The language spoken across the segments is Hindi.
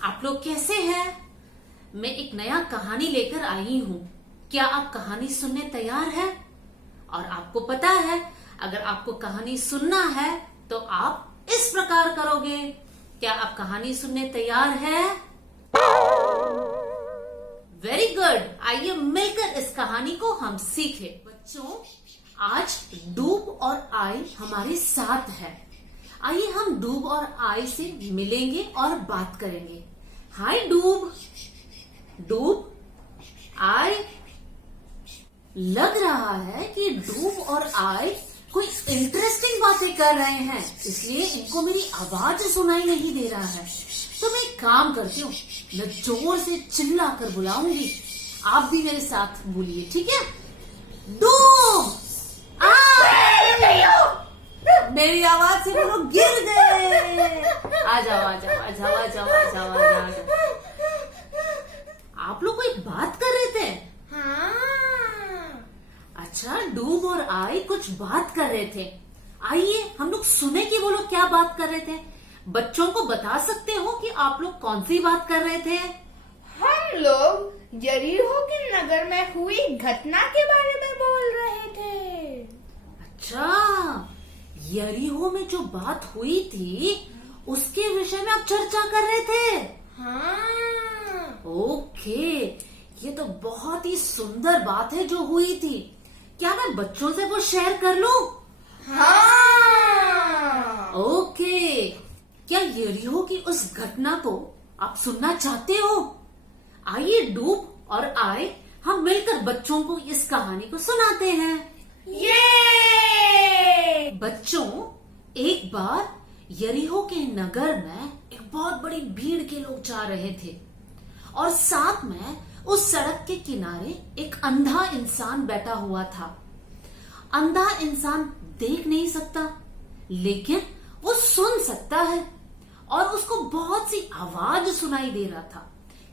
आप लोग कैसे हैं? मैं एक नया कहानी लेकर आई हूँ। क्या आप कहानी सुनने तैयार हैं? और आपको पता है, अगर आपको कहानी सुनना है तो आप इस प्रकार करोगे। क्या आप कहानी सुनने तैयार हैं? Very good. आइए मिलकर इस कहानी को हम सीखें। बच्चों, आज डूब और आई हमारे साथ है। आइए हम डूब और आई से मिलेंगे और बात करेंगे। हाय डूब। डूब, आई। लग रहा है कि डूब और आई कोई इंटरेस्टिंग बातें कर रहे हैं, इसलिए इनको मेरी आवाज सुनाई नहीं दे रहा है। तो मैं एक काम करती हूँ, मैं जोर से चिल्ला कर बुलाऊंगी। आप भी मेरे साथ बोलिए, ठीक है? डूब, आई। मेरी आवाज से वो लोग गिर गए। आ जाओ आ जाओ आ जाओ आ जाओ आ जाओ आ जाओ। आप लोग कोई बात कर रहे थे? हाँ। अच्छा, डूब और आई कुछ बात कर रहे थे। आइए हम लोग सुने कि वो लोग क्या बात कर रहे थे। बच्चों को बता सकते हो कि आप लोग कौन सी बात कर रहे थे? हम लोग यरीहो के नगर में हुई घटना के बारे में बोल रहे थे। अच्छा, यरीहो में जो बात हुई थी उसके विषय में आप चर्चा कर रहे थे। हाँ। ओके, ये तो बहुत ही सुंदर बात है जो हुई थी। क्या मैं बच्चों से वो शेयर कर लूं? हाँ। ओके, क्या यरीहो की उस घटना को आप सुनना चाहते हो? आइए डूब और आए हम मिलकर बच्चों को इस कहानी को सुनाते हैं। ये बच्चों, एक बार यरीहो के नगर में एक बहुत बड़ी भीड़ के लोग जा रहे थे और साथ में उस सड़क के किनारे एक अंधा इंसान बैठा हुआ था। अंधा इंसान देख नहीं सकता, लेकिन वो सुन सकता है और उसको बहुत सी आवाज सुनाई दे रहा था।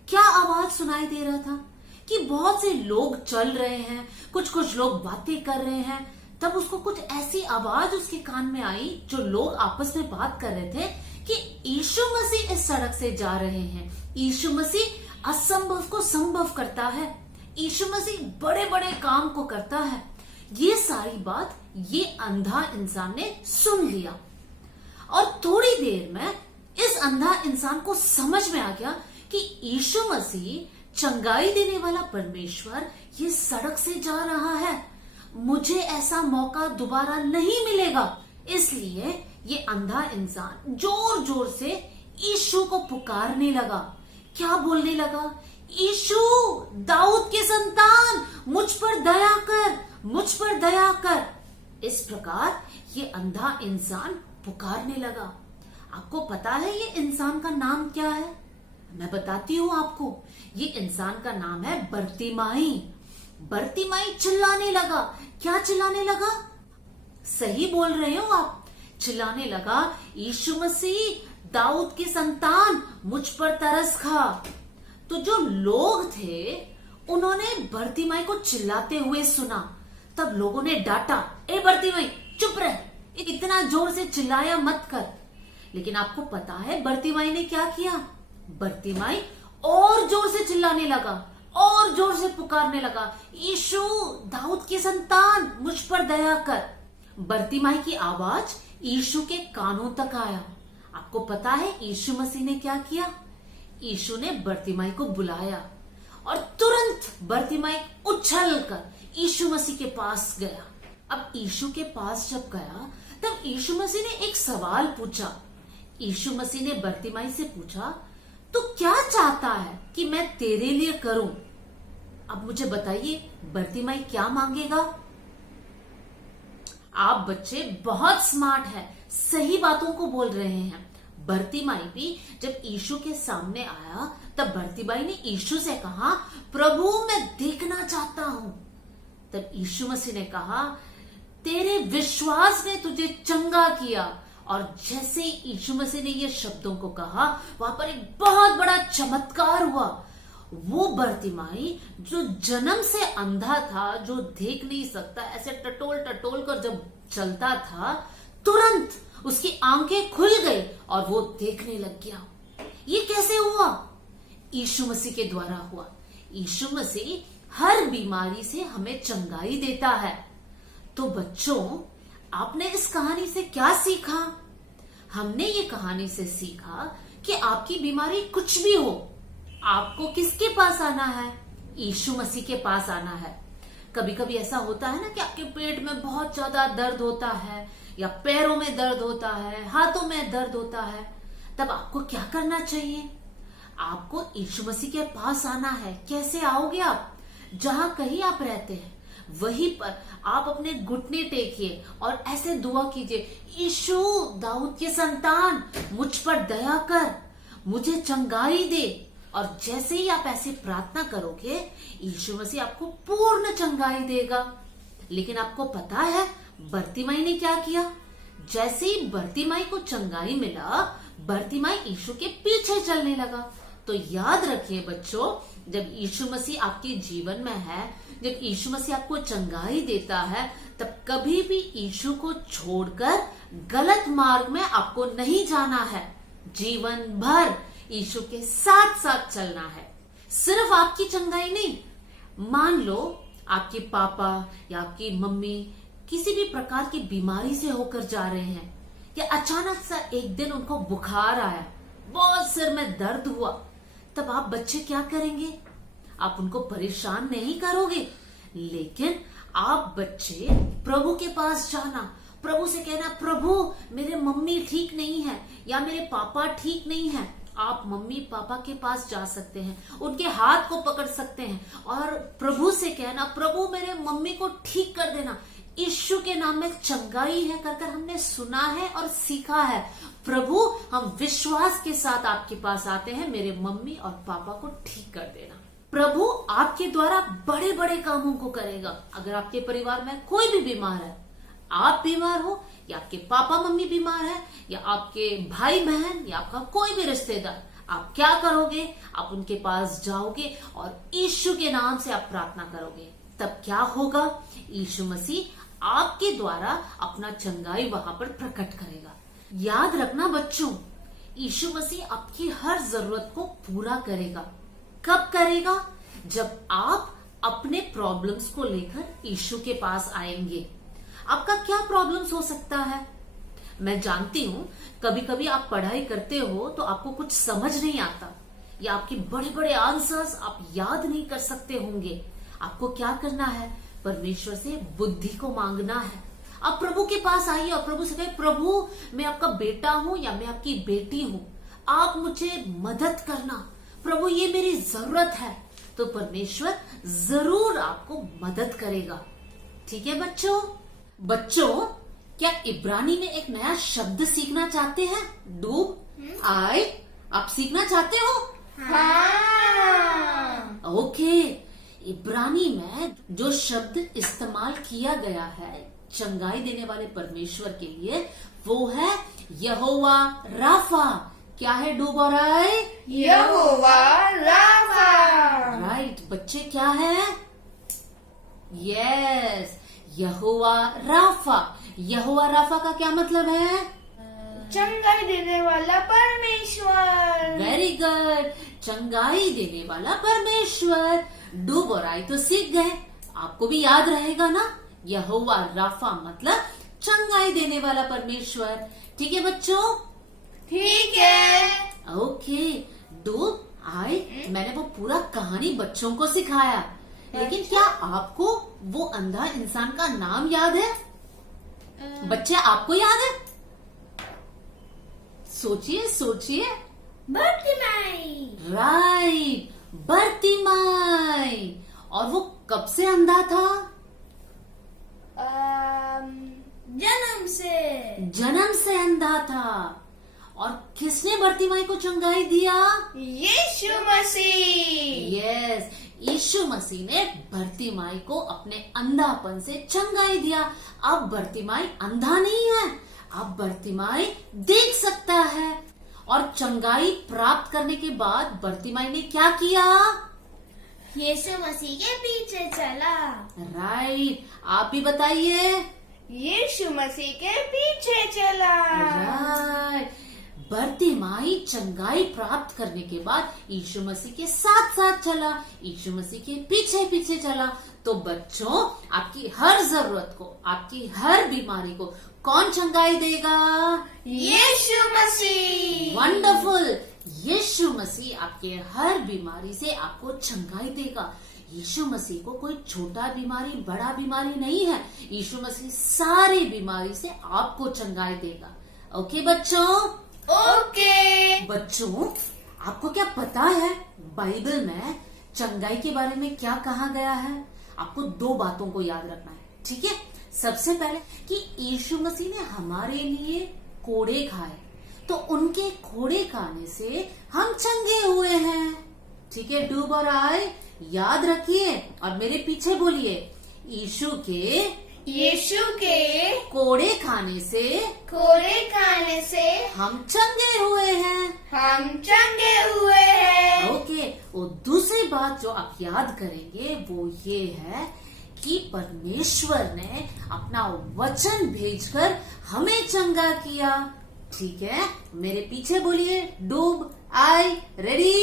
क्या आवाज सुनाई दे रहा था? कि बहुत से लोग चल रहे हैं, कुछ कुछ लोग बातें कर रहे हैं। तब उसको कुछ ऐसी आवाज उसके कान में आई, जो लोग आपस में बात कर रहे थे कि यीशु मसीह इस सड़क से जा रहे हैं। यीशु मसीह असंभव को संभव करता है। यीशु मसीह बड़े बड़े काम को करता है। ये सारी बात ये अंधा इंसान ने सुन लिया और थोड़ी देर में इस अंधा इंसान को समझ में आ गया कि यीशु मसीह चंगाई देने वाला परमेश्वर ये सड़क से जा रहा है। मुझे ऐसा मौका दोबारा नहीं मिलेगा। इसलिए ये अंधा इंसान जोर जोर से यीशु को पुकारने लगा। क्या बोलने लगा? यीशु, दाऊद के संतान, मुझ पर दया कर, मुझ पर दया कर। इस प्रकार ये अंधा इंसान पुकारने लगा। आपको पता है ये इंसान का नाम क्या है? मैं बताती हूँ आपको। ये इंसान का नाम है बर्तिमाई। बर्तिमाई चिल्लाने लगा। क्या चिल्लाने लगा? सही बोल रहे हो आप। चिल्लाने लगा, यीशु मसीह, दाऊद के संतान, मुझ पर तरस खा। तो जो लोग थे उन्होंने बर्तिमाई को चिल्लाते हुए सुना। तब लोगों ने डांटा, ए बर्तिमाई चुप रह, इतना जोर से चिल्लाया मत कर। लेकिन आपको पता है बर्तिमाई ने क्या किया? बर्तिमाई और जोर से चिल्लाने लगा और जोर से पुकारने लगा, यीशु, दाऊद के संतान, मुझ पर दया कर। बर्तिमाई की आवाज यीशु के कानों तक आया। आपको पता है यीशु मसीह ने क्या किया? यीशु ने बर्तिमाई को बुलाया और तुरंत बर्तिमाई उछलकर यीशु मसीह के पास गया। अब यीशु के पास जब गया तब यीशु मसीह ने एक सवाल पूछा। यीशु मसीह ने बर्तिमाई से पूछा, तू क्या चाहता है कि मैं तेरे लिए करूं? अब मुझे बताइए बर्तिमाई क्या मांगेगा? आप बच्चे बहुत स्मार्ट हैं, सही बातों को बोल रहे हैं। बर्तिमाई भी जब यीशु के सामने आया तब बर्तिमाई ने यीशु से कहा, प्रभु मैं देखना चाहता हूं। तब यीशु मसीह ने कहा, तेरे विश्वास ने तुझे चंगा किया। और जैसे यीशु मसीह ने ये शब्दों को कहा, वहां पर एक बहुत बड़ा चमत्कार हुआ। वो बर्तिमाई जो जन्म से अंधा था, जो देख नहीं सकता, ऐसे टटोल टटोल कर जब चलता था, तुरंत उसकी आंखें खुल गई और वो देखने लग गया। ये कैसे हुआ? यीशु मसीह के द्वारा हुआ। यीशु मसीह हर बीमारी से हमें चंगाई देता है। तो बच्चों, आपने इस कहानी से क्या सीखा? हमने ये कहानी से सीखा कि आपकी बीमारी कुछ भी हो, आपको किसके पास आना है? यीशु मसीह के पास आना है। कभी कभी ऐसा होता है ना कि आपके पेट में बहुत ज्यादा दर्द होता है, या पैरों में दर्द होता है, हाथों में दर्द होता है। तब आपको क्या करना चाहिए? आपको यीशु मसीह के पास आना है। कैसे आओगे आप? जहां कहीं आप रहते हैं वहीं पर आप अपने घुटने टेकिए और ऐसे दुआ कीजिए, यीशु दाऊद के संतान, मुझ पर दया कर, मुझे चंगाई दे। और जैसे ही आप ऐसे प्रार्थना करोगे, यीशु मसीह आपको पूर्ण चंगाई देगा। लेकिन आपको पता है बर्तिमाई ने क्या किया? जैसे ही बर्तिमाई को चंगाई मिला, बर्तिमाई यीशु के पीछे चलने लगा। तो याद रखिए बच्चों, जब यीशु मसीह आपके जीवन में है, जब यीशु मसीह आपको चंगाई देता है, तब कभी भी यीशु को छोड़कर गलत मार्ग में आपको नहीं जाना है। जीवन भर यीशु के साथ साथ चलना है। सिर्फ आपकी चंगाई नहीं, मान लो आपके पापा या आपकी मम्मी किसी भी प्रकार की बीमारी से होकर जा रहे हैं, या अचानक सा एक दिन उनको बुखार आया, बहुत सिर में दर्द हुआ, तब आप बच्चे क्या करेंगे? आप उनको परेशान नहीं करोगे, लेकिन आप बच्चे प्रभु के पास जाना, प्रभु से कहना, प्रभु मेरे मम्मी ठीक नहीं है या मेरे पापा ठीक नहीं है। आप मम्मी पापा के पास जा सकते हैं, उनके हाथ को पकड़ सकते हैं और प्रभु से कहना, प्रभु मेरे मम्मी को ठीक कर देना, यीशु के नाम में चंगाई है कर हमने सुना है और सीखा है। प्रभु, हम विश्वास के साथ आपके पास आते हैं, मेरे मम्मी और पापा को ठीक कर देना। प्रभु आपके द्वारा बड़े बड़े कामों को करेगा। अगर आपके परिवार में कोई भी बीमार है, आप बीमार हो या आपके पापा मम्मी बीमार है या आपके भाई बहन या आपका कोई भी रिश्तेदार, आप क्या करोगे? आप उनके पास जाओगे और यीशु के नाम से आप प्रार्थना करोगे। तब क्या होगा? यीशु मसीह आपके द्वारा अपना चंगाई वहां पर प्रकट करेगा। याद रखना बच्चों, यीशु मसीह आपकी हर जरूरत को पूरा करेगा। कब करेगा? जब आप अपने प्रॉब्लम्स को लेकर यीशु के पास आएंगे। आपका क्या प्रॉब्लम्स हो सकता है? मैं जानती हूं कभी कभी आप पढ़ाई करते हो तो आपको कुछ समझ नहीं आता, या आपके बड़े बड़े आंसर्स आप याद नहीं कर सकते होंगे। आपको क्या करना है? परमेश्वर से बुद्धि को मांगना है। आप प्रभु के पास आइए और प्रभु से कहे, प्रभु मैं आपका बेटा हूं या मैं आपकी बेटी हूं, आप मुझे मदद करना, प्रभु ये मेरी जरूरत है। तो परमेश्वर जरूर आपको मदद करेगा। ठीक है बच्चों? बच्चों, क्या इब्रानी में एक नया शब्द सीखना चाहते हैं? डूब आए, आप सीखना चाहते हो? हाँ। ओके, इब्रानी में जो शब्द इस्तेमाल किया गया है चंगाई देने वाले परमेश्वर के लिए, वो है यहोवा राफा। क्या है डूब और आए? यहोवा राफा। राइट बच्चे, क्या है? यस, यहोवा राफा। यहोवा राफा का क्या मतलब है? चंगाई देने वाला परमेश्वर। वेरी गुड, चंगाई देने वाला परमेश्वर। डूब और आई तो सीख गए, आपको भी याद रहेगा ना? यहोवा राफा मतलब चंगाई देने वाला परमेश्वर। ठीक है बच्चों? ठीक है। ओके, डूब आई, मैंने वो पूरा कहानी बच्चों को सिखाया, लेकिन क्या आपको वो अंधा इंसान का नाम याद है? बच्चे आपको याद है? सोचिए सोचिए। बर्तिमाई। राइट, बर्तिमाई। और वो कब से अंधा था? जन्म से। जन्म से अंधा था। और किसने बर्तिमाई को चंगाई दिया? यीशु मसीह। यस, यीशु मसीह ने बर्तिमाई को अपने अंधापन से चंगाई दिया। अब बर्तिमाई अंधा नहीं है, अब बर्तिमाई देख सकता है। और चंगाई प्राप्त करने के बाद बर्तिमाई ने क्या किया? यीशु मसीह के पीछे चला। राइट, आप भी बताइए। यीशु मसीह के पीछे चला। राइट, बरतिमाई चंगाई प्राप्त करने के बाद यीशु मसीह के साथ साथ चला, यीशु मसीह के पीछे पीछे चला। तो बच्चों, आपकी हर जरूरत को, आपकी हर बीमारी को कौन चंगाई देगा? यीशु मसीह। वंडरफुल। यीशु मसीह आपके हर बीमारी से आपको चंगाई देगा। यीशु मसीह को कोई छोटा बीमारी, बड़ा बीमारी नहीं है। यीशु मसीह सारी बीमारी से आपको चंगाई देगा। ओके बच्चों? ओके। बच्चों, आपको क्या पता है बाइबल में चंगाई के बारे में क्या कहा गया है? आपको 2 बातों को याद रखना है, ठीक है? सबसे पहले कि यीशु मसीह ने हमारे लिए कोड़े खाए, तो उनके कोड़े खाने से हम चंगे हुए हैं, ठीक है? डूब और आई याद रखिए और मेरे पीछे बोलिए, यीशु के कोड़े खाने से हम चंगे हुए हैं। ओके। और दूसरी बात जो आप याद करेंगे वो ये है कि परमेश्वर ने अपना वचन भेजकर हमें चंगा किया, ठीक है? मेरे पीछे बोलिए, डूब आई रेडी।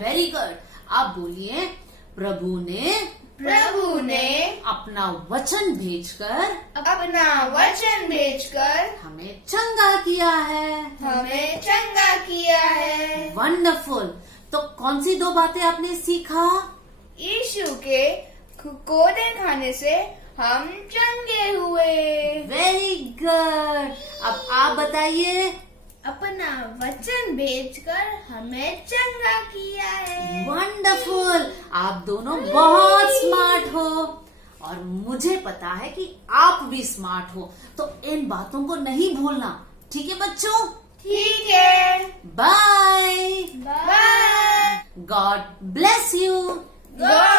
Very good. आप बोलिए, प्रभु ने अपना वचन भेजकर हमें चंगा किया है। वंडरफुल। तो कौन सी 2 बातें आपने सीखा? यीशु के कोड़े खाने से हम चंगे हुए। Very good. अब आप बताइए। अपना वचन भेजकर हमें चंगा किया है। वंडरफुल। आप दोनों बहुत स्मार्ट हो और मुझे पता है कि आप भी स्मार्ट हो, तो इन बातों को नहीं भूलना, ठीक है बच्चों? ठीक है। Bye. Bye. God bless you. God